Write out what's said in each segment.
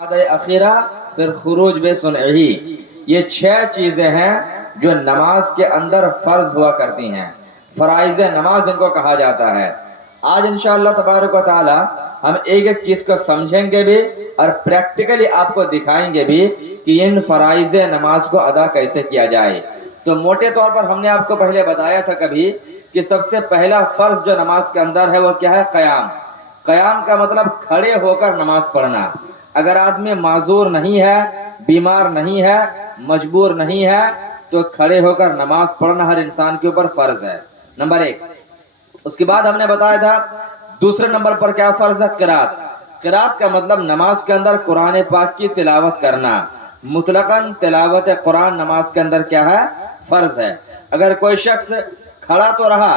اخیرہ پھر خروج بے سنعی، یہ 6 چیزیں ہیں جو نماز کے اندر فرض ہوا کرتی ہیں، فرائض نماز ان کو کہا جاتا ہے۔ آج انشاءاللہ تبارک و تعالی ہم ایک ایک چیز کو سمجھیں گے بھی اور پریکٹیکلی آپ کو دکھائیں گے بھی کہ ان فرائض نماز کو ادا کیسے کیا جائے۔ تو موٹے طور پر ہم نے آپ کو پہلے بتایا تھا کبھی کہ سب سے پہلا فرض جو نماز کے اندر ہے وہ کیا ہے؟ قیام۔ قیام کا مطلب کھڑے ہو کر نماز پڑھنا۔ اگر آدمی معذور نہیں ہے، بیمار نہیں ہے، مجبور نہیں ہے تو کھڑے ہو کر نماز پڑھنا ہر انسان کے اوپر فرض ہے، نمبر 1۔ اس کے بعد ہم نے بتایا تھا دوسرے نمبر پر کیا فرض ہے؟ قرات۔ قرات کا مطلب نماز کے اندر قرآن پاک کی تلاوت کرنا، مطلقاً تلاوت قرآن نماز کے اندر کیا ہے؟ فرض ہے۔ اگر کوئی شخص کھڑا تو رہا،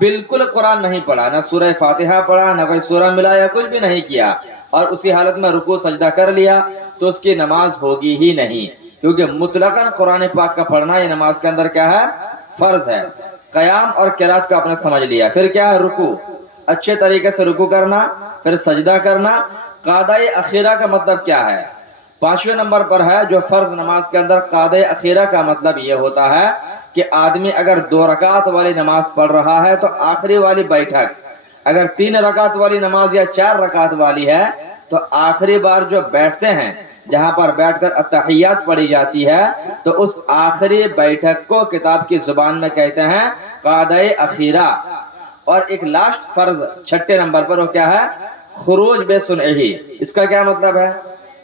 بالکل قرآن نہیں پڑھا، نہ سورہ فاتحہ پڑھا، نہ کوئی سورہ ملایا، کچھ بھی نہیں کیا، اور اسی حالت میں رکوع سجدہ کر لیا تو اس کی نماز ہوگی ہی نہیں، کیونکہ مطلقاً قرآن پاک کا پڑھنا یہ نماز کے اندر کیا ہے؟ فرض ہے۔ قیام اور قرات کو آپ نے سمجھ لیا۔ پھر کیا ہے؟ رکوع، اچھے طریقے سے رکوع کرنا، پھر سجدہ کرنا۔ قعدہ اخیرہ کا مطلب کیا ہے؟ 5ویں نمبر پر ہے جو فرض نماز کے اندر قعدہ اخیرہ کا مطلب یہ ہوتا ہے کہ آدمی اگر 2 رکعت والی نماز پڑھ رہا ہے تو آخری والی بیٹھک، اگر 3 رکعت والی نماز یا 4 رکعت والی ہے تو آخری بار جو بیٹھتے ہیں، جہاں پر بیٹھ کر التحیات پڑھی جاتی ہے، تو اس آخری بیٹھک کو کتاب کی زبان میں کہتے ہیں قعدہ اخیرہ۔ اور ایک لاسٹ فرض 6 نمبر پر وہ کیا ہے؟ خروج بے سنعی۔ اس کا کیا مطلب ہے؟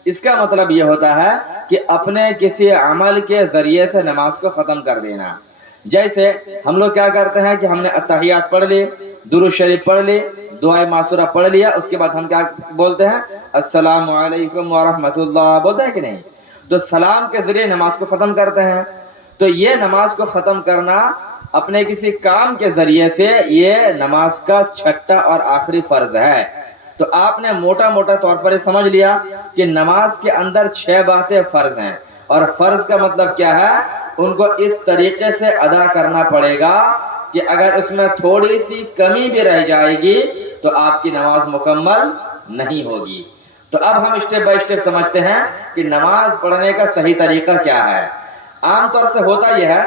اس کا مطلب یہ ہوتا ہے کہ اپنے کسی عمل کے ذریعے سے نماز کو ختم کر دینا۔ جیسے ہم لوگ کیا کرتے ہیں کہ ہم نے التحیات پڑھ لی، درود شریف پڑھ لی، دعائے معصورہ پڑھ لیا، اس کے بعد ہم کیا بولتے ہیں؟ السلام علیکم ورحمۃ اللہ، بولتے ہیں کہ نہیں؟ تو سلام کے ذریعے نماز کو ختم کرتے ہیں۔ تو یہ نماز کو ختم کرنا اپنے کسی کام کے ذریعے سے، یہ نماز کا 6 اور آخری فرض ہے۔ تو آپ نے موٹا طور پر یہ سمجھ لیا کہ نماز کے اندر 6 باتیں فرض ہیں، اور فرض کا مطلب کیا ہے؟ ان کو اس طریقے سے ادا کرنا پڑے گا کہ اگر اس میں تھوڑی سی کمی بھی رہ جائے گی تو آپ کی نماز مکمل نہیں ہوگی۔ تو اب ہم اسٹیپ بائی اسٹیپ سمجھتے ہیں کہ نماز پڑھنے کا صحیح طریقہ کیا ہے۔ عام طور سے ہوتا یہ ہے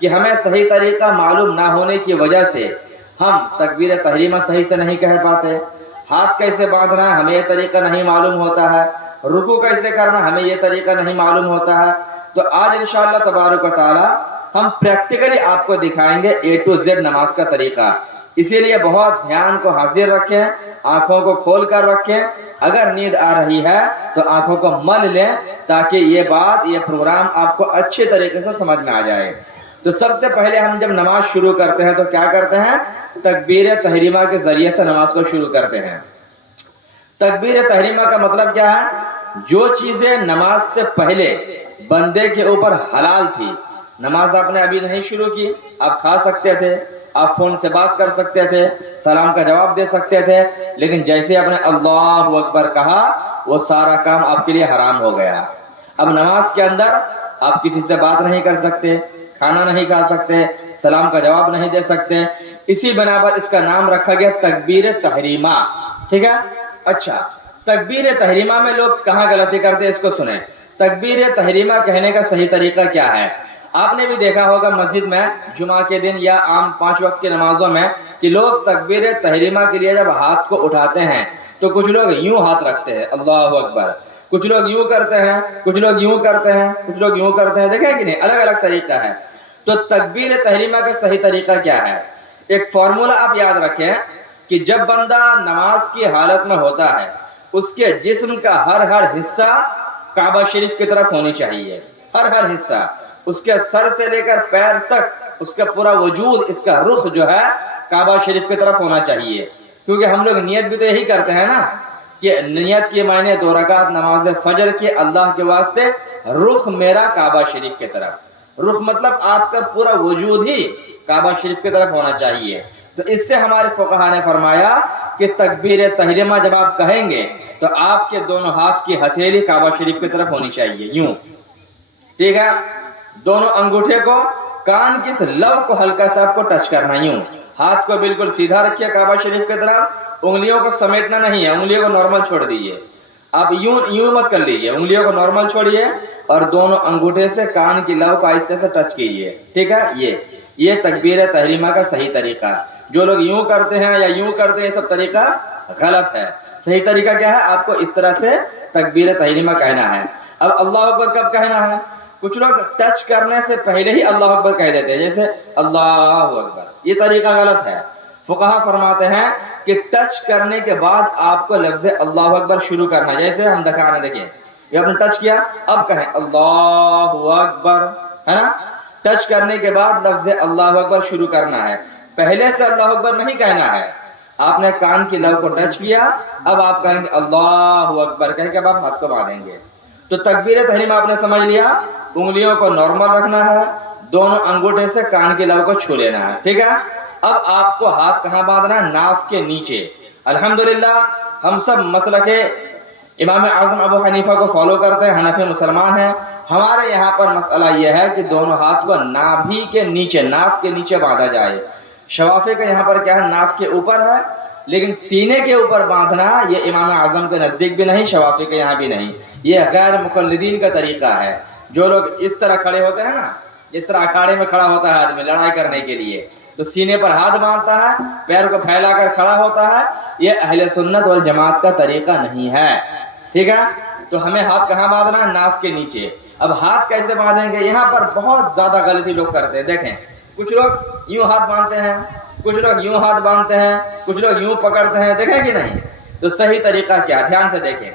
کہ ہمیں صحیح طریقہ معلوم نہ ہونے کی وجہ سے ہم تکبیر تحریمہ صحیح سے نہیں کہہ پاتے، ہاتھ کیسے باندھنا ہے ہمیں یہ طریقہ نہیں معلوم ہوتا ہے، رکوع کیسے کرنا ہمیں یہ طریقہ نہیں معلوم ہوتا ہے۔ تو آج انشاءاللہ تبارک و تعالی ہم پریکٹیکلی آپ کو دکھائیں گے A to Z نماز کا طریقہ۔ اسی لیے بہت دھیان کو حاضر رکھیں، آنکھوں کو کھول کر رکھیں، اگر نیند آ رہی ہے تو آنکھوں کو مل لیں تاکہ یہ بات، یہ پروگرام آپ کو اچھے طریقے سے سمجھ میں آ جائے۔ تو سب سے پہلے ہم جب نماز شروع کرتے ہیں تو کیا کرتے ہیں؟ تکبیر تحریمہ کے ذریعے سے نماز کو شروع کرتے ہیں۔ تکبیر تحریمہ کا مطلب کیا ہے؟ جو چیزیں نماز سے پہلے بندے کے اوپر حلال تھی، نماز آپ نے ابھی نہیں شروع کی، آپ کھا سکتے تھے، آپ فون سے بات کر سکتے تھے، سلام کا جواب دے سکتے تھے، لیکن جیسے آپ نے اللہ اکبر کہا وہ سارا کام آپ کے لیے حرام ہو گیا۔ اب نماز کے اندر آپ کسی سے بات نہیں کر سکتے، کھانا نہیں کھا سکتے، سلام کا جواب نہیں دے سکتے، اسی بنا پر اس کا نام رکھا گیا تکبیر تحریمہ۔ ٹھیک ہے؟ اچھا، تکبیر تحریمہ میں لوگ کہاں غلطی کرتے ہیں اس کو سنیں۔ تکبیر تحریمہ کہنے کا صحیح طریقہ کیا ہے؟ آپ نے بھی دیکھا ہوگا مسجد میں جمعہ کے دن یا عام 5 وقت کی نمازوں میں کہ لوگ تکبیر تحریمہ کے لیے جب ہاتھ کو اٹھاتے ہیں تو کچھ لوگ یوں ہاتھ رکھتے ہیں، اللہ اکبر، کچھ لوگ یوں کرتے ہیں، کچھ لوگ یوں کرتے ہیں، کچھ لوگ یوں کرتے ہیں، دیکھیں کہ نہیں؟ الگ الگ طریقہ ہے۔ تو تکبیر تحریمہ کا صحیح طریقہ کیا ہے؟ ایک فارمولا آپ یاد رکھیں کہ جب بندہ نماز کی حالت میں ہوتا ہے اس کے جسم کا ہر حصہ کعبہ شریف کی طرف ہونی چاہیے، ہر حصہ، اس کے سر سے لے کر پیر تک اس کا پورا وجود، اس کا رخ جو ہے کعبہ شریف کی طرف ہونا چاہیے۔ کیونکہ ہم لوگ نیت بھی تو یہی کرتے ہیں نا کہ نیت کی میں نے 2 رکعت نماز فجر کی اللہ کے واسطے، رخ میرا کعبہ شریف کی طرف، رخ مطلب آپ کا پورا وجود ہی کعبہ شریف کی طرف ہونا چاہیے۔ تو اس سے ہمارے فقہا نے فرمایا کہ تکبیر تحریمہ جب آپ کہیں گے تو آپ کے دونوں ہاتھ کی ہتھیلی کعبہ شریف کی طرف ہونی چاہیے، یوں، ٹھیک ہے؟ دونوں انگوٹھے کو کان کی اس لو کو ہلکا سا آپ کو ٹچ کرنا، یوں، ہاتھ کو بالکل سیدھا رکھیے کعبہ شریف کی طرف، انگلیوں کو سمیٹنا نہیں ہے، انگلیوں کو نارمل چھوڑ دیجیے، आप यूं मत कर लीजिए, उंगलियों को नॉर्मल छोड़िए और दोनों अंगूठे से कान की लौ को आहिस्ते से टच कीजिए, ठीक है। ये तकबीर तहरीमा का सही तरीका है। जो लोग यूं करते हैं या यूं करते हैं, सब तरीका गलत है। सही तरीका क्या है? आपको इस तरह से तकबीर तहरीमा कहना है। अब अल्लाह अकबर कब कहना है? कुछ लोग टच करने से पहले ही अल्लाह अकबर कह देते हैं, जैसे अल्लाह अकबर। ये तरीका गलत है। फुकहा फरमाते हैं कि टच करने के बाद आपको लफ्ज़ अल्लाह अकबर शुरू करना। जैसे हम दिखा रहे हैं, देखिए ये आपने टच किया, अब कहें अल्लाह अकबर, है ना। टच करने के बाद लफ्ज़ अल्लाह अकबर शुरू करना है, पहले से अल्लाह अकबर नहीं कहना है। आपने कान की लौ को टच किया, अब आप कहेंगे अल्लाह अकबर, कह के अब आप हाथ को बांधेंगे। तो तकबीर तहरीमा आपने समझ लिया। उंगलियों को नॉर्मल रखना है, दोनों अंगूठे से कान की लौ को छू लेना है, ठीक है। अब आपको हाथ कहाँ बांधना है? नाफ के नीचे। अल्हम्दुलिल्लाह हम सब मसलके इमाम आज़म अबू हनीफा को फॉलो करते हैं, हनफी मुसलमान हैं। हमारे यहाँ पर मसला यह है कि दोनों हाथ को नाभि के नीचे, नाफ के नीचे बांधा जाए। शवाफी का यहाँ पर क्या है? नाफ के ऊपर है, लेकिन सीने के ऊपर बांधना ये इमाम आज़म के नज़दीक भी नहीं, शवाफी के यहाँ भी नहीं। ये गैर मुक़ल्लिदीन का तरीका है। जो लोग इस तरह खड़े होते हैं ना, इस तरह अखाड़े में खड़ा होता है आदमी लड़ाई करने के लिए, तो सीने पर हाथ बांधता है, पैर को फैलाकर खड़ा होता है, ये अहले सुन्नत वल जमात का तरीका नहीं है, ठीक है। तो हमें हाथ कहाँ बांधना है? नाफ के नीचे। अब हाथ कैसे बांधेंगे? यहाँ पर बहुत ज्यादा गलती लोग करते हैं। देखें, कुछ लोग यूं हाथ बांधते हैं, कुछ लोग यूं हाथ बांधते हैं, कुछ लोग यूं पकड़ते हैं, देखें कि नहीं। तो सही तरीका क्या? ध्यान से देखें।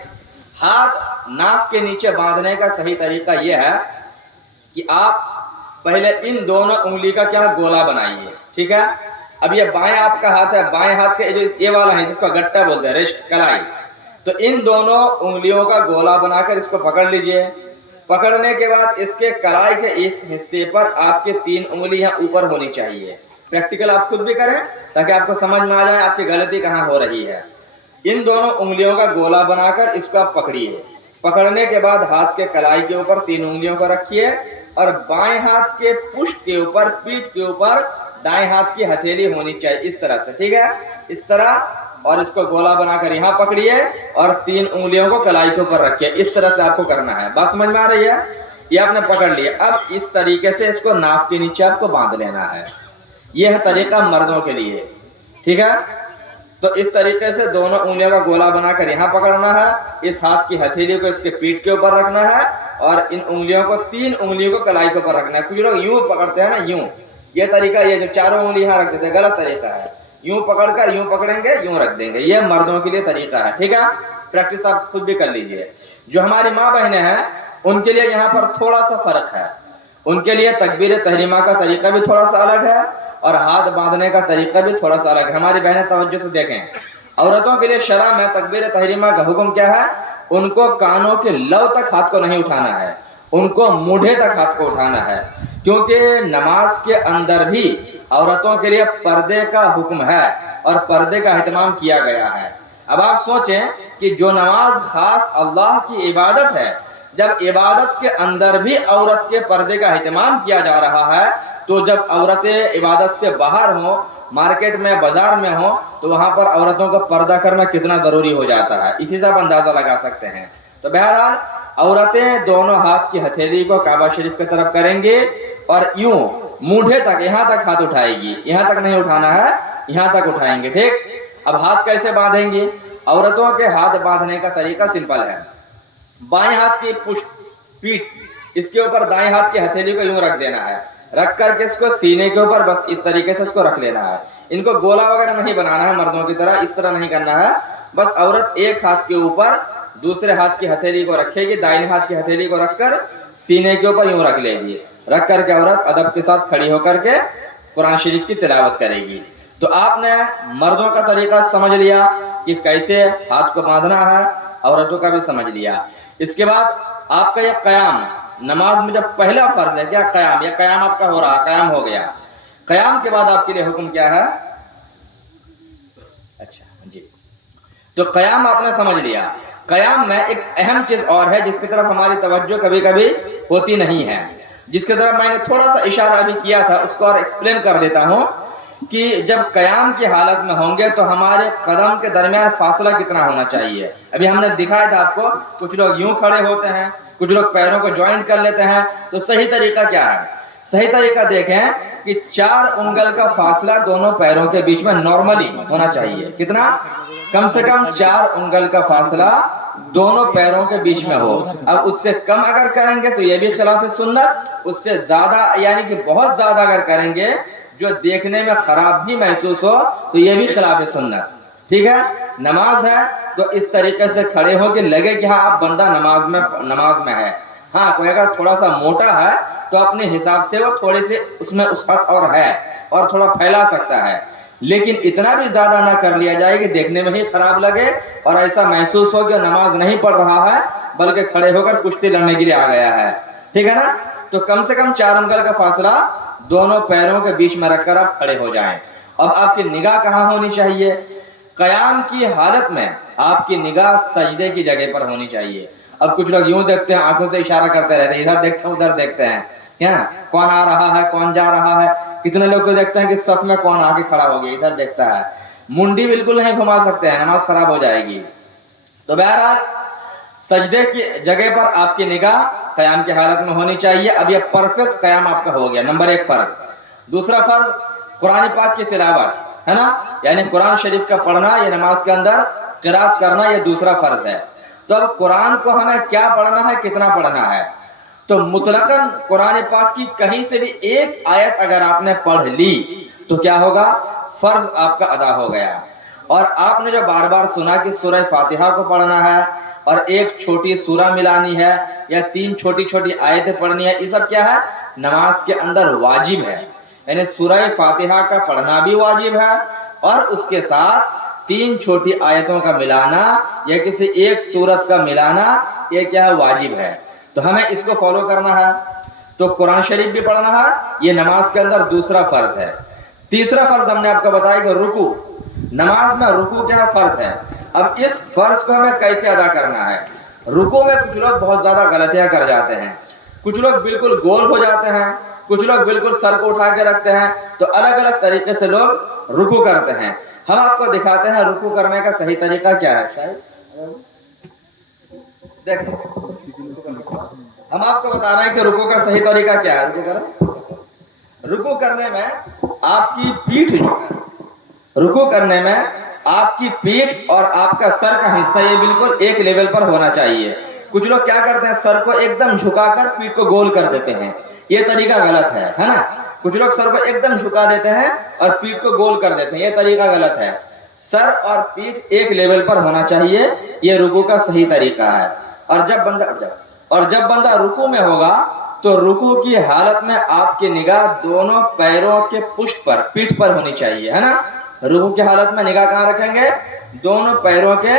हाथ नाफ के नीचे बांधने का सही तरीका यह है कि आप पहले इन दोनों उंगली का क्या गोला बनाइए, ठीक है। अब ये बाएं आपका हाथ है, बाएं हाथ के जो ये वाला है जिसको गट्टा बोलते हैं, रिस्ट, कलाई, तो इन दोनों उंगलियों का गोला बनाकर इसको पकड़ लीजिए। पकड़ने के बाद इसके कलाई के इस हिस्से पर आपके 3 उंगली यहाँ ऊपर होनी चाहिए। प्रैक्टिकल आप खुद भी करें ताकि आपको समझ में आ जाए आपकी गलती कहाँ हो रही है। इन दोनों उंगलियों का गोला बनाकर इसको आप पकड़िए। पकड़ने के बाद हाथ के कलाई के ऊपर 3 उंगलियों को रखिए और बाएं हाथ के पुष्ट के ऊपर, पीठ के ऊपर दाएं हाथ की हथेली होनी चाहिए, इस तरह से, ठीक है, इस तरह। और इसको गोला बनाकर यहाँ पकड़िए और 3 उंगलियों को कलाई के ऊपर रखिए। इस तरह से आपको करना है। बात समझ में आ रही है? ये आपने पकड़ लिया। अब इस तरीके से इसको नाफ के नीचे आपको बांध लेना है। यह है तरीका मर्दों के लिए, ठीक है। तो इस तरीके से दोनों उंगलियों का गोला बनाकर यहाँ पकड़ना है, इस हाथ की हथेली को इसके पीठ के ऊपर रखना है और इन उंगलियों को, 3 उंगलियों को कलाई के ऊपर रखना है। कुछ लोग यूं पकड़ते हैं ना, यूं, ये तरीका, ये जो 4 उंगली यहाँ रखते थे, गलत तरीका है। यूं पकड़कर यूं पकड़ेंगे, यूं रख देंगे, ये मर्दों के लिए तरीका है, ठीक है। प्रैक्टिस आप खुद भी कर लीजिए। जो हमारी माँ बहनें हैं उनके लिए यहाँ पर थोड़ा सा फर्क है। उनके लिए तकबीर तहरीमा का तरीका भी थोड़ा सा अलग है और हाथ बांधने का तरीका भी थोड़ा सा अलग है। हमारी बहनें तवज्जो से देखें, औरतों के लिए शरअ में तकबीर तहरीमा का हुक्म क्या है? उनको कानों के लौ तक हाथ को नहीं उठाना है, उनको मूढ़े तक हाथ को उठाना है, क्योंकि नमाज के अंदर भी औरतों के लिए पर्दे का हुक्म है और पर्दे का एहतमाम किया गया है। अब आप सोचें कि जो नमाज खास अल्लाह की इबादत है, जब इबादत के अंदर भी औरत के पर्दे का एहतमाम किया जा रहा है, तो जब औरतें इबादत से बाहर हों, मार्केट में, बाजार में हो, तो वहां पर औरतों को पर्दा करना कितना जरूरी हो जाता है। इसी से आप अंदाजा लगा सकते हैं। तो बहरहाल औरतें दोनों हाथ की हथेली को काबा शरीफ की तरफ करेंगे और यूं मूढ़े तक, यहां तक हाथ उठाएगी, यहां तक नहीं उठाना है, यहां तक उठाएंगे, ठीक। अब हाथ कैसे बांधेंगे? औरतों के हाथ बांधने का तरीका सिंपल है। बाएं हाथ की पुष्ट, पीठ, इसके ऊपर दाएं हाथ की हथेली को यूं रख देना है, रख करके इसको सीने के ऊपर बस इस तरीके से इसको रख लेना है। इनको गोला वगैरह नहीं बनाना है, मर्दों की तरह इस तरह नहीं करना है। बस औरत एक हाथ के ऊपर दूसरे हाथ की हथेली को रखेगी, दाहिने हाथ की हथेली को रखकर सीने के ऊपर यूं रख लेगी। रख करके औरत अदब के साथ खड़ी होकर के कुरान शरीफ की तिलावत करेगी। तो आपने मर्दों का तरीका समझ लिया कि कैसे हाथ को बांधना है, औरतों का भी समझ लिया। इसके बाद आपका यह कयाम, नमाज में जब पहला फर्ज है क्या कयाम, यह कयाम आपका हो रहा, कयाम हो गया। कयाम के बाद आपके लिए हुक्म क्या है? अच्छा जी, तो कयाम आपने समझ लिया। कयाम में एक अहम चीज और है जिसकी तरफ हमारी तवज्जो कभी कभी होती नहीं है, जिसकी तरफ मैंने थोड़ा सा इशारा अभी किया था, उसको और एक्सप्लेन कर देता हूं کہ جب قیام کی حالت میں ہوں گے تو ہمارے قدم کے درمیان فاصلہ کتنا ہونا چاہیے. ابھی ہم نے دکھایا تھا آپ کو, کچھ لوگ یوں کھڑے ہوتے ہیں, کچھ لوگ پیروں کو جوائنٹ کر لیتے ہیں. تو صحیح طریقہ کیا ہے؟ صحیح طریقہ دیکھیں کہ 4 انگل کا فاصلہ دونوں پیروں کے بیچ میں نارملی ہونا چاہیے. کتنا؟ کم سے کم 4 انگل کا فاصلہ دونوں پیروں کے بیچ میں ہو. اب اس سے کم اگر کریں گے تو یہ بھی خلاف سنت, اس سے زیادہ یعنی کہ بہت زیادہ اگر کریں گے جو دیکھنے میں خراب بھی محسوس ہو تو یہ بھی خلاف سنت. ٹھیک ہے, نماز ہے تو اس طریقے سے کھڑے ہو کہ لگے کہ ہاں اب بندہ نماز میں ہے. ہاں کوئی اگر تھوڑا سا موٹا ہے تو اپنے حساب سے وہ تھوڑے سے اس میں وسعت اور ہے اور تھوڑا پھیلا سکتا ہے, لیکن اتنا بھی زیادہ نہ کر لیا جائے کہ دیکھنے میں ہی خراب لگے اور ایسا محسوس ہو کہ نماز نہیں پڑھ رہا ہے بلکہ کھڑے ہو کر کشتی لڑنے کے لیے آ گیا ہے. ٹھیک ہے نا, تو کم سے کم 4 انگل کا فاصلہ دونوں پیروں کے بیچ میں رکھ کر آپ کھڑے ہو جائیں. اب آپ کی نگاہ کہاں ہونی چاہیے؟ قیام کی حالت میں آپ کی نگاہ سجدے کی جگہ پر ہونی چاہیے. اب کچھ لوگ یوں دیکھتے ہیں, آنکھوں سے اشارہ کرتے رہتے ہیں, ادھر دیکھتے ہیں ادھر دیکھتے ہیں, کیا کون آ رہا ہے کون جا رہا ہے. کتنے لوگ تو دیکھتے ہیں کہ صف میں کون آ کے کھڑا ہو گیا, ادھر دیکھتا ہے. منڈی بالکل نہیں گھما سکتے ہیں, نماز خراب ہو جائے گی. تو بہرحال سجدے کی جگہ پر آپ کی نگاہ قیام کی حالت میں ہونی چاہیے. اب یہ پرفیکٹ قیام آپ کا ہو گیا, نمبر 1 فرض. دوسرا فرض قرآن پاک کی تلاوت ہے نا, یعنی قرآن شریف کا پڑھنا, یہ نماز کے اندر قرات کرنا, یہ دوسرا فرض ہے. تو اب قرآن کو ہمیں کیا پڑھنا ہے, کتنا پڑھنا ہے؟ تو مطلقاً قرآن پاک کی کہیں سے بھی ایک آیت اگر آپ نے پڑھ لی تو کیا ہوگا؟ فرض آپ کا ادا ہو گیا. اور آپ نے جو بار بار سنا کہ سورہ فاتحہ کو پڑھنا ہے اور ایک چھوٹی سورہ ملانی ہے یا 3 چھوٹی چھوٹی آیتیں پڑھنی ہے, یہ سب کیا ہے؟ نماز کے اندر واجب ہے. یعنی سورہ فاتحہ کا پڑھنا بھی واجب ہے اور اس کے ساتھ 3 چھوٹی آیتوں کا ملانا یا کسی ایک سورت کا ملانا, یہ کیا ہے؟ واجب ہے. تو ہمیں اس کو فالو کرنا ہے. تو قرآن شریف بھی پڑھنا ہے, یہ نماز کے اندر دوسرا فرض ہے. تیسرا فرض ہم نے آپ کو بتایا کہ رکوع, نماز میں رکوع کیا فرض ہے. اب اس فرض کو ہمیں کیسے ادا کرنا ہے؟ رکوع میں کچھ لوگ بہت زیادہ غلطیاں کر جاتے ہیں. کچھ لوگ بالکل گول ہو جاتے ہیں, کچھ لوگ بالکل سر کو اٹھا کے رکھتے ہیں. تو الگ الگ طریقے سے لوگ رکوع کرتے ہیں. ہم آپ کو دکھاتے ہیں رکوع کرنے کا صحیح طریقہ کیا ہے. شاید دیکھیں, ہم آپ کو بتا رہے ہیں کہ رکوع کا صحیح طریقہ کیا ہے. رکوع کرنے میں آپ کی پیٹھ جو ہے, رکوع کرنے میں آپ کی پیٹھ اور آپ کا سر کا حصہ یہ بالکل ایک لیول پر ہونا چاہیے. کچھ لوگ کیا کرتے ہیں, سر کو ایک دم جھکا کر پیٹھ کو گول کر دیتے ہیں, یہ طریقہ غلط ہے نا. کچھ لوگ سر کو ایک دم جھکا دیتے ہیں اور پیٹھ کو گول کر دیتے ہیں, یہ طریقہ غلط ہے. سر اور پیٹھ ایک لیول پر ہونا چاہیے, یہ رکوع کا صحیح طریقہ ہے. اور جب بندہ رکوع میں ہوگا تو رکوع کی حالت میں آپ کی نگاہ دونوں پیروں کے پشت پر, پیٹھ پر ہونی چاہیے, ہے نا. رکوع کی حالت میں نگاہ کہاں رکھیں گے؟ دونوں پیروں کے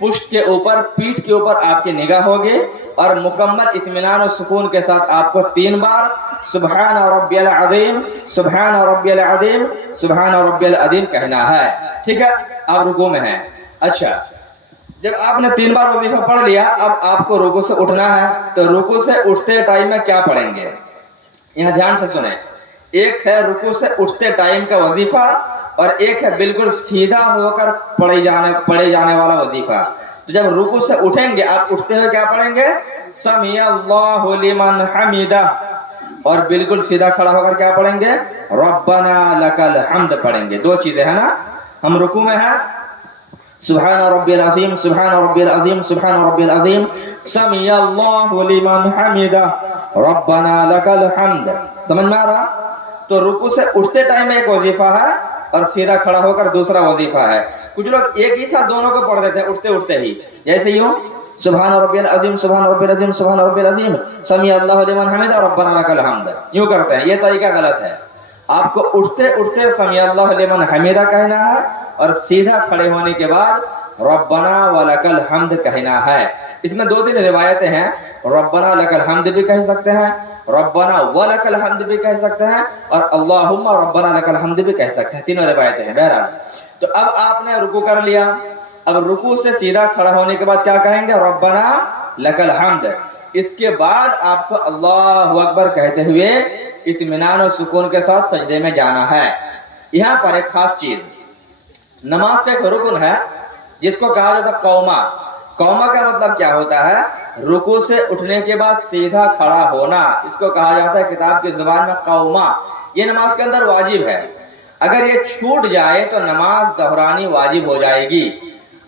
پشت کے اوپر, پیٹھ کے اوپر آپ کی نگاہ ہوگی. اور مکمل اطمینان و سکون کے ساتھ آپ کو 3 بار سبحان ربی العظیم, سبحان ربی العظیم, سبحان ربی العظیم کہنا ہے. ٹھیک ہے, آپ رکوع میں ہیں. اچھا, جب آپ نے 3 بار وظیفہ پڑھ لیا, اب آپ کو رکوع سے اٹھنا ہے. تو رکوع سے اٹھتے ٹائم میں کیا پڑھیں گے؟ یہاں دھیان سے سنیں. ایک ہے رکوع سے اٹھتے ٹائم کا وظیفہ اور ایک ہے بالکل سیدھا ہو کر پڑھے جانے والا وظیفہ. تو جب رکوع سے اٹھیں گے, آپ اٹھتے ہوئے کیا پڑھیں گے؟ سمیع اللہ لمن حمیدہ. اور بالکل سیدھا کھڑا ہو کر کیا پڑھیں گے؟ ربنا لک الحمد پڑھیں گے. 2 چیزیں ہیں نا. ہم رکوع میں ہیں, سبحان ربی العظیم, سبحان ربی العظیم, سبحان ربی العظیم, سمیع اللہ لمن حمیدہ, ربنا لک الحمد. سمجھ میں آ رہا؟ تو رکوع سے اٹھتے ٹائم میں ایک وظیفہ ہے اور سیدھا کھڑا ہو کر دوسرا وظیفہ ہے. کچھ لوگ ایک ہی ساتھ دونوں کو پڑھ دیتے ہیں اٹھتے اٹھتے ہی, جیسے یوں سبحان ربی العظیم, سبحان ربی العظیم, سبحان ربی العظیم, سمیع اللہ لمن حمیدہ, ربنا لک الحمد, یوں کرتے ہیں. یہ طریقہ غلط ہے. آپ کو اٹھتے اٹھتے سمیع اللہ لمن حمیدہ کہنا ہے اور سیدھا کھڑے ہونے کے بعد ربنا ولک الحمد کہنا ہے. اس میں 2-3 روایتیں ہیں. ربنا لک الحمد بھی کہہ سکتے ہیں, ربنا ولک الحمد بھی کہہ سکتے ہیں, اور اللہم ربنا لک الحمد بھی کہہ سکتے ہیں. 3 روایتیں ہیں. بہرحال تو اب آپ نے رکوع کر لیا. اب رکوع سے سیدھا کھڑا ہونے کے بعد کیا کہیں گے؟ ربنا لک الحمد. اس کے بعد آپ کو اللہ اکبر کہتے ہوئے اطمینان و سکون کے ساتھ سجدے میں جانا ہے. यहाँ पर एक खास चीज, नमाज का एक रुकन है जिसको कहा जाता है कौमा। कौमा का मतलब क्या होता है? रुकू से उठने के बाद सीधा खड़ा होना, इसको कहा जाता है किताब की जुबान में कौमा। ये नमाज के अंदर वाजिब है। अगर ये छूट जाए तो नमाज दोहरानी वाजिब हो जाएगी।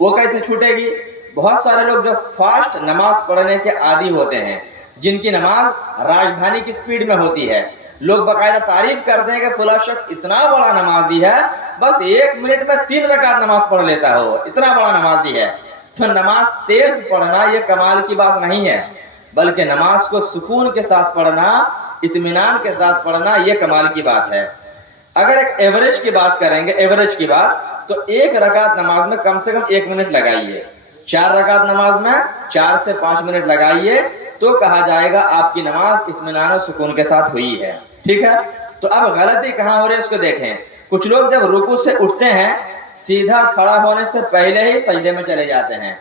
वो कैसे छूटेगी? बहुत सारे लोग जो फास्ट नमाज पढ़ने के आदी होते हैं, जिनकी नमाज राजधानी की स्पीड में होती है, लोग बाकायदा तारीफ करते हैं कि फला शख्स इतना बड़ा नमाजी है, बस 1 मिनट में 3 रकात नमाज पढ़ लेता हो, इतना बड़ा नमाजी है। तो नमाज तेज पढ़ना ये कमाल की बात नहीं है, बल्कि नमाज को सुकून के साथ पढ़ना, इत्मीनान के साथ पढ़ना, ये कमाल की बात है। अगर एक एवरेज की बात करेंगे, एवरेज की बात, तो 1 रकात नमाज में कम से कम 1 मिनट लगाइए। 4 रकात नमाज में 4 से 5 मिनट लगाइए तो कहा जाएगा आपकी नमाज इत्मीनान और सुकून के साथ हुई है। ठीक है, तो अब गलती कहाँ हो रही है उसको देखें। कुछ लोग जब रुकू से उठते हैं, सीधा खड़ा होने से पहले ही सजदे में चले जाते हैं,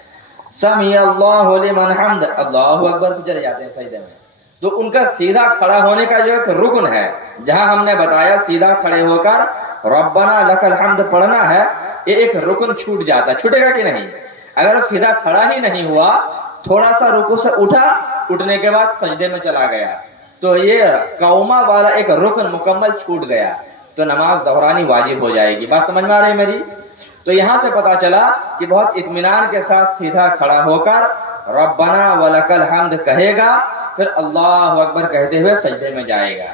समी अल्लाहु लिमन हम्द, अल्लाहु अकबर पे चले जाते हैं सजदे में। तो उनका सीधा खड़ा होने का जो एक रुकन है, जहां हमने बताया सीधा खड़े होकर रब्बना लकल हम्द पढ़ना है, ये एक रुकन छूट जाता है। छूटेगा कि नहीं? अगर सीधा खड़ा ही नहीं हुआ, थोड़ा सा रुकू से उठा, उठने के बाद सजदे में चला गया, तो ये कौमा वाला एक रुकन मुकम्मल छूट गया, तो नमाज दोहरानी वाजिब हो जाएगी। बात समझ में आ रही है मेरी? तो यहां से पता चला कि बहुत इत्मीनान के साथ सीधा खड़ा होकर रब्बना वलकल हम्द कहेगा, फिर अल्लाहु अकबर कहते हुए सजदे में जाएगा।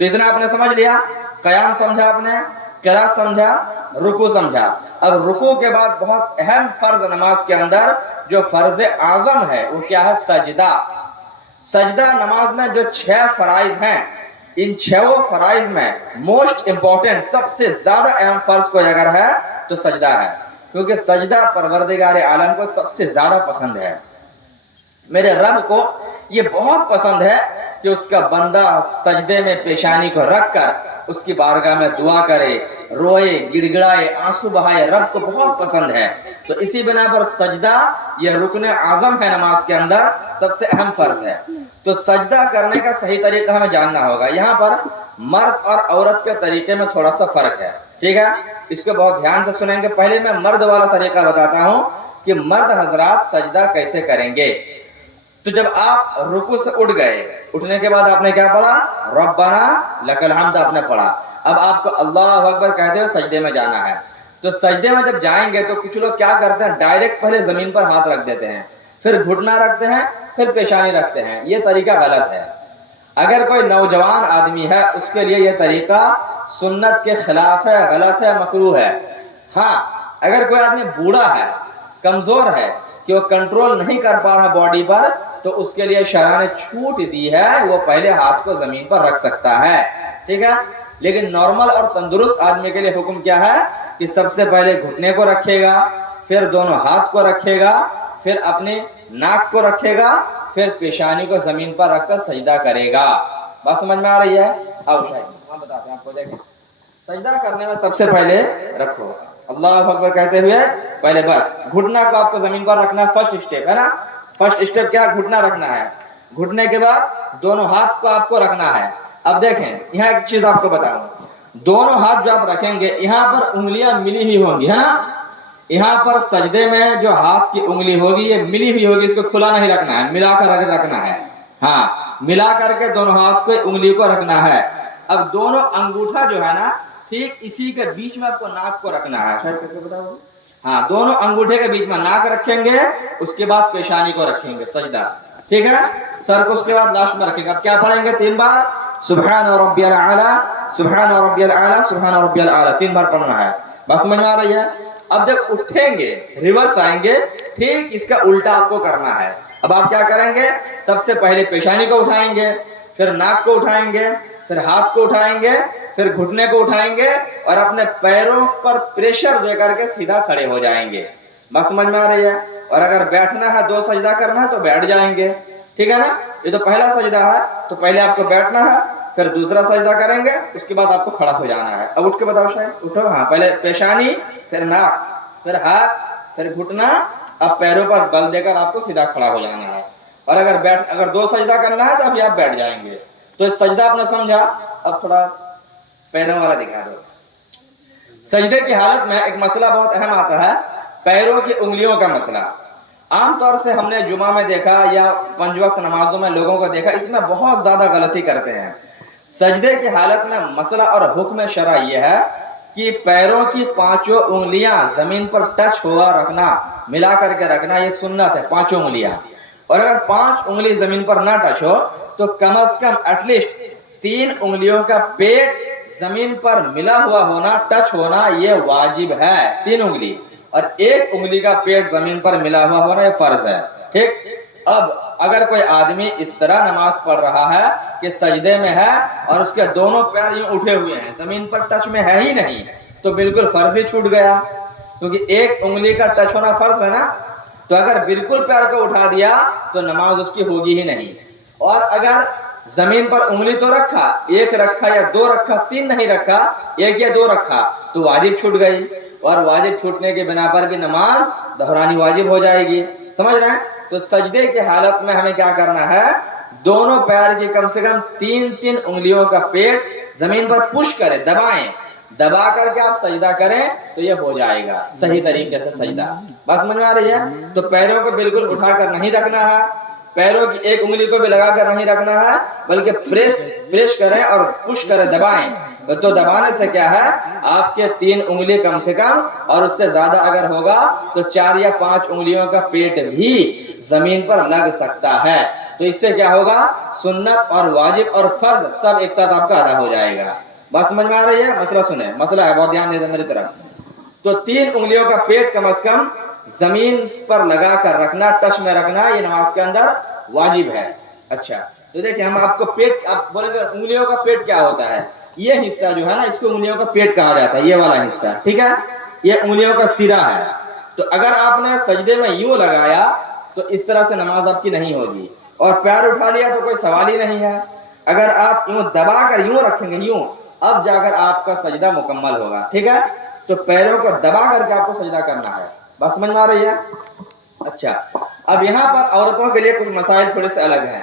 तो इतना आपने समझ लिया, कयाम समझा आपने, किरात समझा, रुकू समझा। अब रुकू के बाद बहुत अहम फर्ज नमाज के अंदर जो फर्ज आजम है वो क्या है? सजदा। सजदा नमाज में जो 6 फराइज हैं, इन 6 फराइज में मोस्ट इंपॉर्टेंट, सबसे ज्यादा अहम फर्ज कोई अगर है तो सजदा है, क्योंकि सजदा परवरदिगार आलम को सबसे ज्यादा पसंद है। मेरे रब को ये बहुत पसंद है कि उसका बंदा सजदे में पेशानी को रखकर उसकी बारगाह में दुआ करे, रोए, गिड़गिड़ाए, आंसू बहाए, रब को बहुत पसंद है। तो इसी बिना पर सजदा ये रुकन आजम है नमाज के अंदर, सबसे अहम फर्ज है। तो सजदा करने का सही तरीका हमें जानना होगा। यहाँ पर मर्द और औरत के तरीके में थोड़ा सा फर्क है, ठीक है, इसको बहुत ध्यान से सुनेंगे। पहले मैं मर्द वाला तरीका बताता हूं कि मर्द हजरात सजदा कैसे करेंगे। तो जब आप रुकू से उठ गए, उठने के बाद आपने क्या पढ़ा? रब्बना लकल हम्द आपने पढ़ा। अब आपको अल्लाहु अकबर कहते हुए सजदे में जाना है। तो सजदे में जब जाएंगे तो कुछ लोग क्या करते हैं, डायरेक्ट पहले जमीन पर हाथ रख देते हैं, फिर घुटना रखते हैं, फिर पेशानी रखते हैं। ये तरीका गलत है। अगर कोई नौजवान आदमी है उसके लिए यह तरीका सुन्नत के खिलाफ है, गलत है, मकरूह है। हाँ, अगर कोई आदमी बूढ़ा है, कमजोर है, कि वो कंट्रोल नहीं कर पा रहा बॉडी पर, तो उसके लिए शरआ ने छूट दी है, वो पहले हाथ को जमीन पर रख सकता है, ठीक है। लेकिन नॉर्मल और तंदुरुस्त आदमी के लिए हुक्म क्या है कि सबसे पहले घुटने को रखेगा, फिर दोनों हाथ को रखेगा, फिर अपने नाक को रखेगा, फिर पेशानी को जमीन पर रखकर सजदा करेगा। बात समझ में आ रही है? अब शायद हम बताते हैं आपको। देखें, सजदा करने में सबसे पहले रखो अल्लाहु अकबर कहते हुए पहले बस घुटना को आपको जमीन पर रखना, फर्स्ट स्टेप है ना। फर्स्ट स्टेप क्या? घुटना रखना है। घुटने के बाद दोनों हाथ को आपको रखना है। अब देखें, यहाँ एक चीज आपको बताऊं, दोनों हाथ जो आप रखेंगे यहाँ पर उंगलियां मिली हुई होंगी, है ना। यहाँ पर सजदे में जो हाथ की उंगली होगी ये मिली हुई होगी, इसको खुला नहीं रखना है, मिलाकर रखना है। हाँ, मिला करके दोनों हाथ को उंगली को रखना है। अब दोनों अंगूठा जो है ना, ठीक इसी के बीच में आपको नाक को रखना है। शायद करके बताओ। हाँ, दोनों अंगूठे के बीच में नाक रखेंगे, उसके बाद पेशानी को रखेंगे, सजदा, ठीक है। सर को उसके बाद लास्ट में रखेंगे। अब क्या पढ़ेंगे? 3 बार सुब्हान रब्बियल आला, सुब्हान रब्बियल आला, सुब्हान रब्बियल आला, 3 बार पढ़ना है। बस समझ में आ रही है? अब जब उठेंगे, रिवर्स आएंगे, ठीक इसका उल्टा आपको करना है। अब आप क्या करेंगे? सबसे पहले पेशानी को उठाएंगे, फिर नाक को उठाएंगे, फिर हाथ को उठाएंगे, फिर घुटने को उठाएंगे और अपने पैरों पर प्रेशर देकर के सीधा खड़े हो जाएंगे। बस समझ में आ रही है? और अगर बैठना है, 2 सजदा करना है तो बैठ जाएंगे, ठीक है ना। ये तो पहला सजदा है, तो पहले आपको बैठना है, फिर दूसरा सजदा करेंगे, उसके बाद आपको खड़ा हो जाना है। अब उठ के बताओ शायद, उठो। हाँ, पहले पेशानी, फिर नाक, फिर हाथ, फिर घुटना, अब पैरों पर बल देकर आपको सीधा खड़ा हो जाना है। और अगर 2 सजदा करना है तो अभी आप बैठ जाएंगे। तो इस सजदा आपने समझा। अब थोड़ा पैरों वाला दिखा दो। सजदे की हालत में एक मसला बहुत अहम आता है, पैरों की उंगलियों का मसला। आम तौर से हमने जुमा में देखा या 5 वक्त नमाजों में लोगों को देखा, इसमें बहुत ज्यादा गलती करते हैं। सजदे की हालत में मसला और हुक्म शरअ यह है कि पैरों की 5 उंगलियां जमीन पर टच हुआ रखना, मिला करके रखना, ये सुन्नत है, 5 उंगलियां। और अगर 5 उंगली जमीन पर ना टच हो तो कम से कम एटलीस्ट 3 उंगलियों का पेट जमीन पर मिला हुआ होना, टच होना, ये वाजिब है, 3 उंगली। और 1 उंगली का पेट जमीन पर मिला हुआ होना, ये फर्ज है। ठीक। अब अगर कोई आदमी इस तरह नमाज पढ़ रहा है कि सजदे में है और उसके दोनों पैर यूं उठे हुए हैं, जमीन पर टच में है ही नहीं, तो बिल्कुल फर्ज ही छूट गया, क्योंकि 1 उंगली का टच होना फर्ज है ना। तो अगर बिल्कुल पैर को उठा दिया तो नमाज उसकी होगी ही नहीं। और अगर जमीन पर उंगली तो रखा, 1 रखा या 2 रखा, 3 नहीं रखा, 1 या 2 रखा, तो वाजिब छूट गई। और वाजिब छूटने के बिना पर भी नमाज दोहरानी वाजिब हो जाएगी। समझ रहे हैं? तो सजदे की हालत में हमें क्या करना है, दोनों पैर की कम से कम 3-3 उंगलियों का पेट जमीन पर पुश करें, दबाएं, दबा करके आप सजदा करें तो ये हो जाएगा सही तरीके से सजदा। बस समझ में आ रही है? तो पैरों को बिल्कुल उठाकर नहीं रखना है, पैरों की 1 उंगली को भी लगाकर नहीं रखना है, बल्कि प्रेस करें और पुश करें, दबाएं। तो दबाने से क्या है, आपके 3 उंगली कम से कम, और उससे ज्यादा अगर होगा तो 4 या 5 उंगलियों का पेट भी जमीन पर लग सकता है। तो इससे क्या होगा, सुन्नत और वाजिब और फर्ज सब एक साथ आपका अदा हो जाएगा। बात समझ में आ रही है? मसला सुने, मसला है, बहुत ध्यान दे मेरी तरफ। तो 3 उंगलियों का पेट कम से कम जमीन पर लगा कर रखना, टच में रखना, ये नमाज के अंदर वाजिब है। अच्छा, तो देखिए हम आपको पेट, आप बोलेंगे उंगलियों का पेट क्या होता है, ये हिस्सा जो है ना, इसको उंगलियों का पेट कहा जाता है, ये वाला हिस्सा, ठीक है, ये उंगलियों का सिरा है। तो अगर आपने सजदे में यूं लगाया तो इस तरह से नमाज आपकी नहीं होगी, और पैर उठा लिया तो कोई सवाल ही नहीं है। अगर आप यूं दबा कर यूं रखेंगे, यूं, अब जाकर आपका सजदा मुकम्मल होगा। ठीक है, तो पैरों को दबा करके आपको सजदा करना है। बस समझ में आ रही है? अच्छा, अब यहाँ पर औरतों के लिए कुछ मसाइल थोड़े से अलग हैं।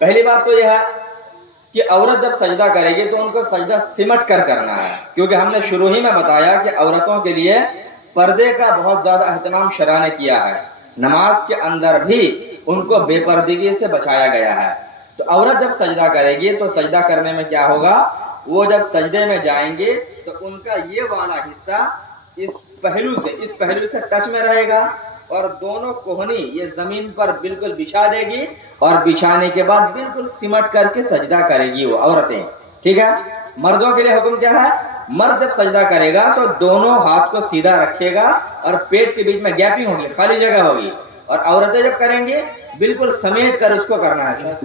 पहली बात तो यह है कि औरत जब सजदा करेगी तो उनको सजदा सिमट कर करना है, क्योंकि हमने शुरू ही में बताया कि औरतों के लिए पर्दे का बहुत ज्यादा अहतमाम शरअ ने किया है। नमाज के अंदर भी उनको बेपर्दगी से बचाया गया है। तो औरत जब सजदा करेगी तो सजदा करने में क्या होगा, वो जब सजदे में जाएंगे तो उनका ये वाला हिस्सा इस पहलू से टच में रहेगा, और दोनों कोहनी ये जमीन पर बिल्कुल बिछा देगी, और बिछाने के बाद बिल्कुल सिमट करके सजदा करेगी वो औरतें। ठीक है, मर्दों के लिए हुक्म क्या है, मर्द जब सजदा करेगा तो दोनों हाथ को सीधा रखेगा और पेट के बीच में गैपिंग होगी, खाली जगह होगी, और औरतें जब करेंगे बिल्कुल समेट कर उसको करना है।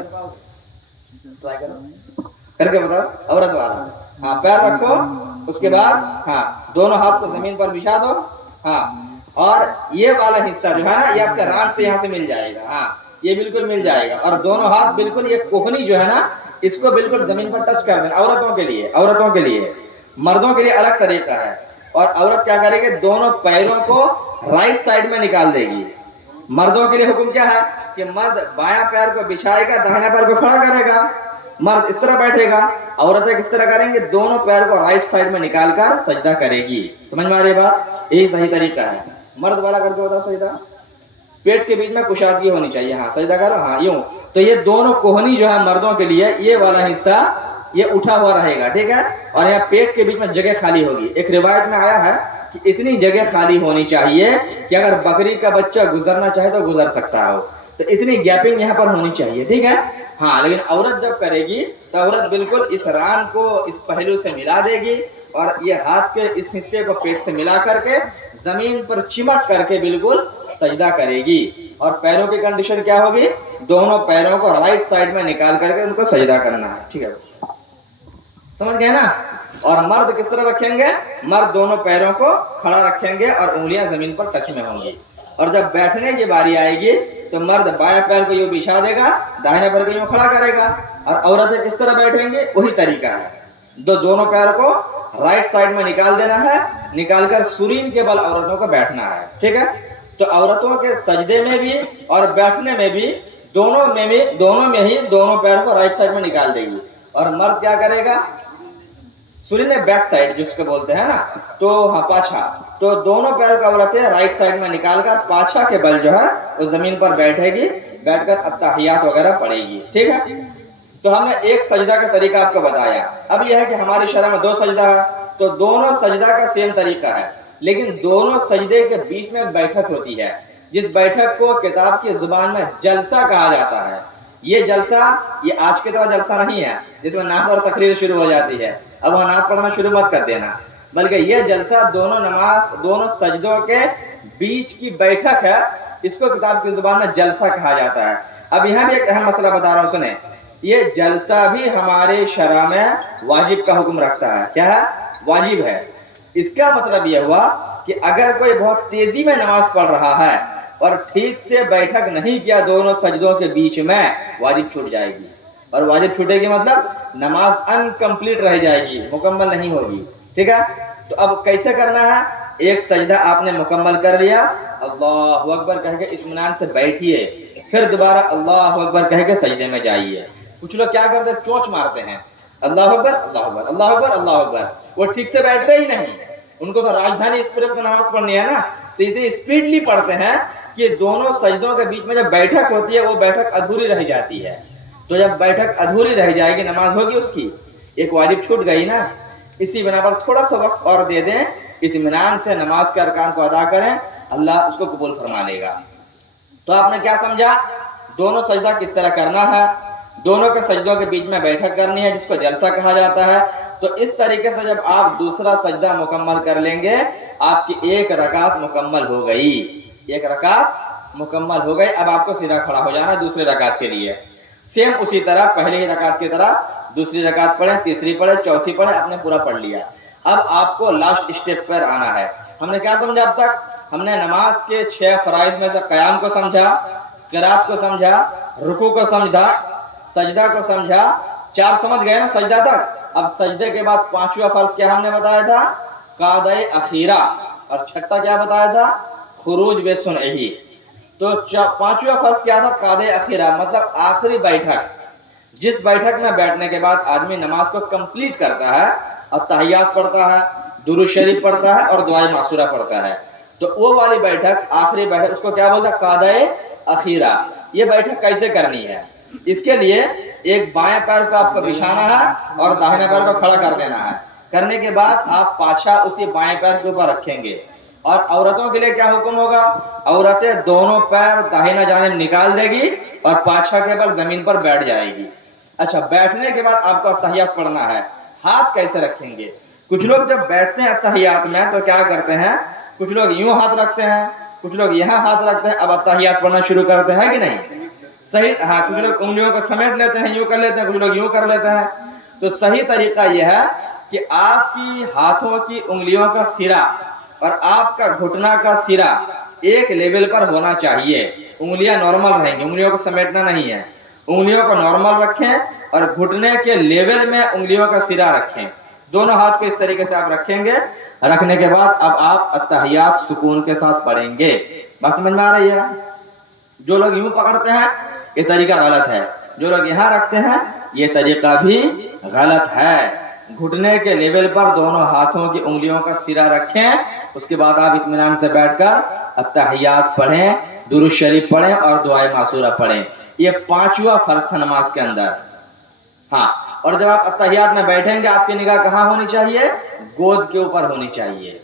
करके बताओ औरत वाला। हाँ, पैर रखो, उसके बाद हाँ दोनों हाथ को जमीन पर बिछा दो, हाँ, और ये वाला हिस्सा जो है ना, ये आपका रान से यहाँ से मिल जाएगा, हाँ ये बिल्कुल मिल जाएगा, और दोनों हाथ बिल्कुल ये कोहनी जो है ना, इसको बिल्कुल जमीन पर टच कर देना। औरतों के लिए, मर्दों के लिए अलग तरीका है। और औरत क्या करेगी, दोनों पैरों को राइट साइड में निकाल देगी। मर्दों के लिए हुक्म क्या है कि मर्द बायां पैर को बिछाएगा, दाहिना पैर को खड़ा करेगा, मर्द इस तरह बैठेगा, औरतें किस तरह करेंगे, दोनों पैर को राइट साइड में निकालकर सजदा करेगी। समझ में आ रही बात? यही सही तरीका है। मर्द वाला करके बताओ सजदा, पेट के बीच में कुशादगी होनी चाहिए, हाँ सजदा करो, हाँ यूं। तो ये दोनों कोहनी जो है मर्दों के लिए, ये वाला हिस्सा ये उठा हुआ रहेगा, ठीक है, और यहाँ पेट के बीच में जगह खाली होगी। एक रिवायत में आया है कि इतनी जगह खाली होनी चाहिए कि अगर बकरी का बच्चा गुजरना चाहे तो गुजर सकता हो, तो इतनी गैपिंग यहाँ पर होनी चाहिए। ठीक है, हाँ, लेकिन औरत जब करेगी तो औरत बिल्कुल इस रान को इस पहलू से मिला देगी, और ये हाथ के इस हिस्से को पेट से मिला करके जमीन पर चिमट करके बिल्कुल सजदा करेगी। और पैरों की कंडीशन क्या होगी, दोनों पैरों को राइट साइड में निकाल करके उनको सजदा करना है। ठीक है, समझ गए ना? और मर्द किस तरह रखेंगे, मर्द दोनों पैरों को खड़ा रखेंगे और उंगलियां जमीन पर टच में होंगी। और जब बैठने की बारी आएगी तो मर्द बाएं पैर को यूं बिछा देगा, दाहिने पैर को यूं खड़ा करेगा, और औरतें किस तरह बैठेंगे, वही तरीका है। दोनों पैर को राइट साइड में निकाल देना है, निकालकर सुरीन के बल औरतों को बैठना है। ठीक है, तो औरतों के सजदे में भी और बैठने में भी दोनों में ही दोनों पैर को राइट साइड में निकाल देगी। और मर्द क्या करेगा, सूर्य बैक साइड जिसको बोलते हैं ना, तो हाँ पाछा, तो दोनों पैर को औरतें राइट साइड में निकालकर पाछा के बल जो है वो जमीन पर बैठेगी, बैठकर अत्तहियात वगैरह पढ़ेगी। ठीक है, तो हमने एक सजदा का तरीका आपको बताया। अब यह है कि हमारी शरह में 2 सजदा है, तो दोनों सजदा का सेम तरीका है, लेकिन दोनों सजदे के बीच में एक बैठक होती है, जिस बैठक को किताब की जुबान में जलसा कहा जाता है। ये जलसा ये आज की तरह जलसा नहीं है जिसमें नात और तकरीर शुरू हो जाती है, अब वह नात पढ़ना शुरू मत कर देना, बल्कि यह जलसा दोनों सजदों के बीच की बैठक है, इसको किताब की जुबान में जलसा कहा जाता है। अब यहाँ भी एक अहम मसला बता रहा हूँ, सुने, ये जलसा भी हमारे शरअ में वाजिब का हुक्म रखता है। क्या है? वाजिब है। इसका मतलब यह हुआ कि अगर कोई बहुत तेजी में नमाज पढ़ रहा है और ठीक से बैठक नहीं किया दोनों सजदों के बीच में, वाजिब छूट जाएगी, और वाजिब छूटेगी मतलब नमाज अनकंप्लीट रह जाएगी, मुकम्मल नहीं होगी। ठीक है, तो अब कैसे करना है? एक सजदा आपने मुकम्मल कर लिया, अल्लाहु अकबर कह के इत्मीनान से बैठिए, फिर दोबारा अल्लाहु अकबर कह के सजदे में जाइए। कुछ लोग क्या करते हैं, चोंच मारते हैं, अल्लाहु अकबर अल्लाहु अकबर अल्लाहु अकबर अल्लाहु अकबर, वो ठीक से बैठते ही नहीं। उनको तो राजधानी एक्सप्रेस में नमाज पढ़नी है ना, तो इतनी स्पीडली पढ़ते हैं कि दोनों सजदों के बीच में जब बैठक होती है वो बैठक अधूरी रह जाती है। तो जब बैठक अधूरी रह जाएगी, नमाज होगी उसकी, एक वाजिब छूट गई ना। इसी बना पर थोड़ा सा वक्त और दे दें, इत्मीनान से नमाज के अरकान को अदा करें, अल्लाह उसको कबूल फरमा लेगा। तो आपने क्या समझा? दोनों सजदा किस तरह करना है, दोनों के सजदों के बीच में बैठक करनी है, जिसको जलसा कहा जाता है। तो इस तरीके से जब आप दूसरा सजदा मुकम्मल कर लेंगे, आपकी एक रकात मुकम्मल हो गई, एक रकात मुकम्मल हो गई। अब आपको सीधा खड़ा हो जाना दूसरी रकात के लिए। सेम उसी तरह पहले ही रकात की तरह दूसरी रकात पढ़े, तीसरी पढ़े, चौथी पढ़े, आपने पूरा पढ़ लिया। अब आपको लास्ट स्टेप पर आना है। हमने क्या समझा अब तक? हमने नमाज के 6 फराइज में से क़याम को समझा, क़िराअत को समझा, रुकू को समझा, सजदा को समझा। 4 समझ गए ना सजदा तक। अब सजदे के बाद 5वां फर्ज क्या हमने बताया था? क़ादए अखीरा। और छठा क्या बताया था? खुरूज बेसुनही। तो 5वां फर्ज क्या था? क़ादए अखीरा, मतलब आखिरी बैठक, जिस बैठक में बैठने के बाद आदमी नमाज को कंप्लीट करता है, अत्तहियात पढ़ता है, दुरूद शरीफ पढ़ता है और दुआए मासूरा पढ़ता है। तो वो वाली बैठक, आखिरी बैठक, उसको क्या बोलता है? क़ादए अखीरा। ये बैठक कैसे करनी है? इसके लिए एक बाएं पैर को आपको बिछाना है और दाहिने पैर को खड़ा कर देना है। करने के बाद आप पाछा उसी बाएं पैर के ऊपर रखेंगे। और औरतों के लिए क्या हुक्म होगा? औरतें दोनों पैर दाहिना जानिब निकाल देगी और पाछा के बल जमीन पर बैठ जाएगी। अच्छा, बैठने के बाद आपको अत्तहियात पढ़ना है। हाथ कैसे रखेंगे? कुछ लोग जब बैठते हैं अत्तहियात में तो क्या करते हैं, कुछ लोग यूं हाथ रखते हैं, कुछ लोग यहाँ हाथ रखते हैं। अब अत्तहियात पढ़ना शुरू करते हैं कि नहीं? सही, हाँ, कुछ लोग उंगलियों को समेट लेते हैं, यूं कर लेते हैं, कुछ लोग यूं कर लेते हैं। तो सही तरीका यह है कि आपकी हाथों की उंगलियों का सिरा और आपका घुटना का सिरा एक लेवल पर होना चाहिए। उंगलियां नॉर्मल रहेंगी, उंगलियों को समेटना नहीं है। उंगलियों को नॉर्मल रखें और घुटने के लेवल में उंगलियों का सिरा रखें। दोनों हाथ को इस तरीके से आप रखेंगे। रखने के बाद अब आप अत्तहियात सुकून के साथ पढ़ेंगे। बात समझ में आ रही है? जो लोग यूं पकड़ते हैं ये तरीका गलत है, जो लोग यहाँ रखते हैं ये तरीका भी गलत है। घुटने के लेवल पर दोनों हाथों की उंगलियों का सिरा रखें, उसके बाद आप इत्मीनान से बैठकर अत्तहियात पढ़ें, दुरूद शरीफ पढ़ें और दुआए मासूरा पढ़ें। ये 5वां फर्ज था नमाज के अंदर। हाँ, और जब आप अत्तहियात में बैठेंगे आपकी निगाह कहाँ होनी चाहिए? गोद के ऊपर होनी चाहिए।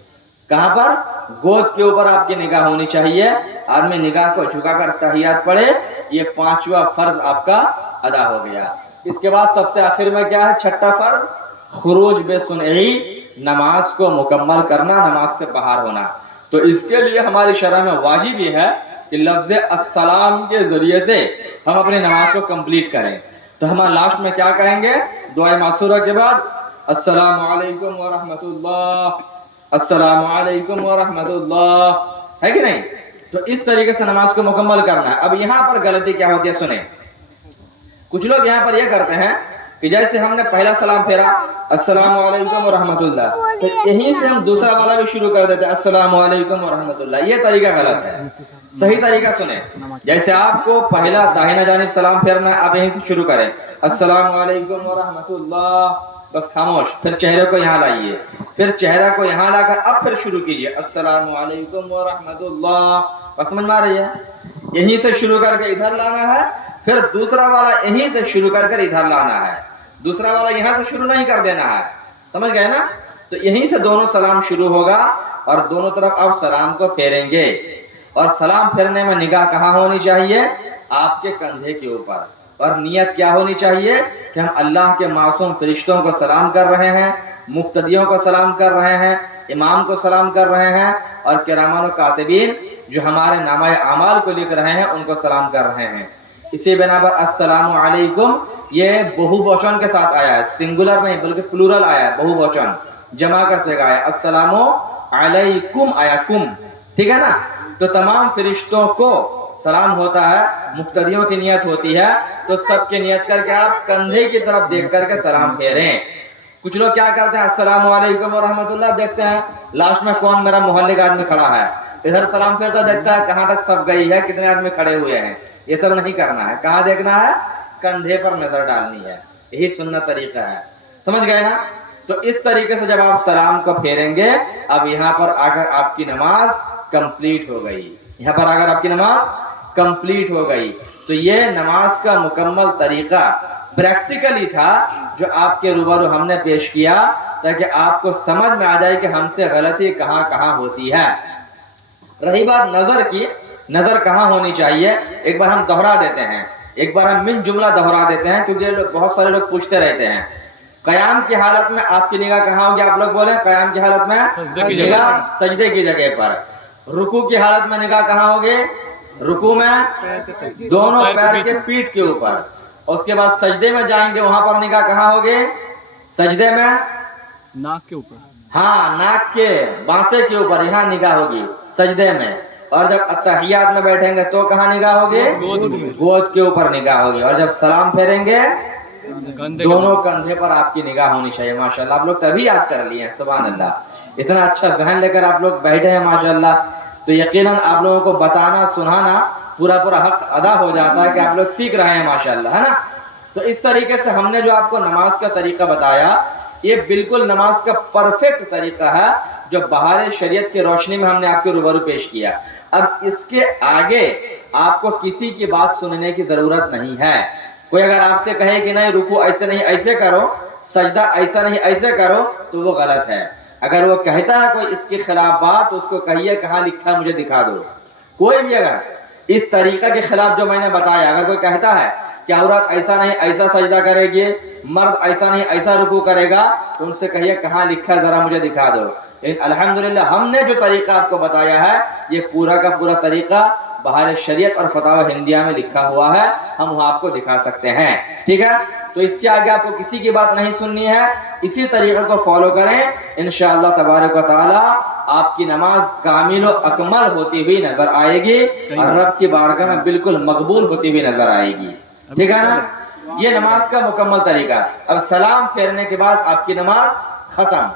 कहाँ पर? गोद के ऊपर आपकी निगाह होनी चाहिए। आदमी निगाह को झुकाकर अत्तहियात पढ़े, ये 5वां फर्ज आपका अदा हो गया। इसके बाद सबसे आखिर में क्या है? छठा फर्ज, खुरूज बेसुनही, नमाज को मुकम्मल करना, नमाज से बाहर होना। तो इसके लिए हमारी शरअ में वाजिब ये है कि लफ्ज़ अस्सलाम के जरिए से हम अपनी नमाज को कंप्लीट करें। तो हम लास्ट में क्या कहेंगे? दुआ मासूरा के बाद अस्सलामु अलैकुम व रहमतुल्लाह, अस्सलामु अलैकुम व रहमतुल्लाह, है कि नहीं? तो इस तरीके से नमाज को मुकम्मल करना है। अब यहाँ पर गलती क्या होती है सुने। कुछ लोग यहाँ पर यह करते हैं कि जैसे हमने पहला सलाम फेरा अस्सलामु अलैकुम व रहमतुल्लाह, تو یہیں سے ہم دوسرا والا بھی شروع کر دیتے ہیں السلام علیکم ورحمۃ اللہ. یہ طریقہ غلط ہے. صحیح طریقہ سنیں. جیسے آپ کو پہلا داہنہ جانب سلام پھیرنا ہے, آپ یہیں سے شروع کریں السلام علیکم ورحمۃ اللہ, بس خاموش. پھر چہرے کو یہاں لائیے, پھر چہرہ کو یہاں لا کر اب پھر شروع کیجئے السلام علیکم ورحمۃ اللہ. بس سمجھ میں آ رہی ہے؟ یہیں سے شروع کر کے ادھر لانا ہے, پھر دوسرا والا یہیں سے شروع کر کر ادھر لانا ہے. دوسرا والا یہاں سے شروع نہیں کر دینا ہے. سمجھ گئے نا؟ تو یہیں سے دونوں سلام شروع ہوگا اور دونوں طرف آپ سلام کو پھیریں گے. اور سلام پھیرنے میں نگاہ کہاں ہونی چاہیے؟ آپ کے کندھے کے اوپر. اور نیت کیا ہونی چاہیے کہ ہم اللہ کے معصوم فرشتوں کو سلام کر رہے ہیں, مقتدیوں کو سلام کر رہے ہیں, امام کو سلام کر رہے ہیں, اور کرامین و کاتبین جو ہمارے نامہ اعمال کو لکھ رہے ہیں ان کو سلام کر رہے ہیں. اسی بنا پر السلام علیکم یہ بہو بوچن کے ساتھ آیا ہے, سنگولر نہیں بلکہ پلورل آیا ہے, بہو بوچن جمع کا صیغہ آیا, السلام علیکم آیا کم. ٹھیک ہے نا؟ تو تمام فرشتوں کو سلام ہوتا ہے, مقتدیوں کی نیت ہوتی ہے, تو سب کی نیت کر کے آپ کندھے کی طرف دیکھ کر کے سلام پھیریں. کچھ لوگ کیا کرتے ہیں السلام علیکم ورحمۃ اللہ, دیکھتے ہیں لاسٹ میں کون میرا محلے کا آدمی کھڑا ہے, ادھر سلام پھیرتا دیکھتا ہے کہاں تک سب گئی ہے, کتنے آدمی کھڑے ہوئے ہیں. یہ سب نہیں کرنا ہے. کہاں دیکھنا ہے؟ کندھے پر نظر ڈالنی ہے. یہی سنت طریقہ ہے. سمجھ گئے نا؟ تو اس طریقے سے جب آپ سلام کو پھیریں گے, اب یہاں پر آ کر آپ کی نماز کمپلیٹ ہو گئی. یہاں پر اگر آپ کی نماز کمپلیٹ ہو گئی. تو یہ نماز کا مکمل طریقہ پریکٹیکلی تھا جو آپ کے روبرو ہم نے پیش کیا, تاکہ آپ کو سمجھ میں آ جائے کہ ہم سے غلطی کہاں کہاں ہوتی ہے. رہی بات نظر کی, نظر کہاں ہونی چاہیے, ایک بار ہم دہرا دیتے ہیں, ایک بار ہم من جملہ دہرا دیتے ہیں, کیونکہ بہت سارے لوگ پوچھتے رہتے ہیں. قیام کی حالت میں آپ کی نگاہ کہاں ہوگی؟ آپ لوگ بولیں قیام کی حالت میں نگاہ سجدے کی جگہ پر. رکوع کی حالت میں نگاہ کہاں ہوگی؟ رکوع میں دونوں پیر کے پیٹھ کے اوپر. اس کے بعد سجدے میں جائیں گے, وہاں پر نگاہ کہاں ہوگی؟ سجدے میں ناک کے اوپر, ہاں ناک کے بانسے کے اوپر یہاں نگاہ ہوگی سجدے میں. اور جب اتحیات میں بیٹھیں گے تو کہاں نگاہ ہوگی؟ گود کے اوپر نگاہ ہوگی. اور جب سلام پھیریں گے دونوں کندھے پر آپ کی نگاہ ہونی چاہیے. ماشاءاللہ آپ لوگ تبھی یاد کر لیے ہیں, سبحان اللہ. اتنا اچھا ذہن لے کر آپ لوگ بیٹھے ہیں ماشاءاللہ. تو یقیناً آپ لوگوں کو بتانا سنانا پورا حق ادا ہو جاتا ہے کہ آپ لوگ سیکھ رہے ہیں ماشاءاللہ, ہے نا؟ تو اس طریقے سے ہم نے جو آپ کو نماز کا طریقہ بتایا, یہ بالکل نماز کا پرفیکٹ طریقہ ہے جو بہار شریعت کی روشنی میں ہم نے آپ کے روبرو پیش کیا. اب اس کے آگے آپ کو کسی کی بات سننے کی ضرورت نہیں ہے. کوئی اگر آپ سے کہے کہ نہیں رکوع ایسے نہیں ایسے کرو, سجدہ ایسا نہیں ایسے کرو, تو وہ غلط ہے. اگر وہ کہتا ہے کوئی اس کے خلاف بات, تو اس کو کہیے کہاں لکھا ہے مجھے دکھا دو. کوئی بھی اگر اس طریقہ کے خلاف جو میں نے بتایا اگر کوئی کہتا ہے کہ عورت ایسا نہیں ایسا سجدہ کرے گی, مرد ایسا نہیں ایسا رکوع کرے گا, تو ان سے کہیے کہاں لکھا ہے ذرا مجھے دکھا دو. لیکن الحمدللہ ہم نے جو طریقہ آپ کو بتایا ہے یہ پورا کا پورا طریقہ بہار شریعت اور فتاوی ہندیہ میں لکھا ہوا ہے, ہم وہ آپ کو دکھا سکتے ہیں. ٹھیک ہے؟ تو اس کے آگے آپ کو کسی کی بات نہیں سننی ہے, اسی طریقے کو فالو کریں, انشاءاللہ تبارک و تعالی آپ کی نماز کامل و اکمل ہوتی ہوئی نظر آئے گی اور رب کی بارگاہ میں بالکل مقبول ہوتی ہوئی نظر آئے گی. ٹھیک ہے نا؟ یہ نماز کا مکمل طریقہ. اب سلام پھیرنے کے بعد آپ کی نماز ختم.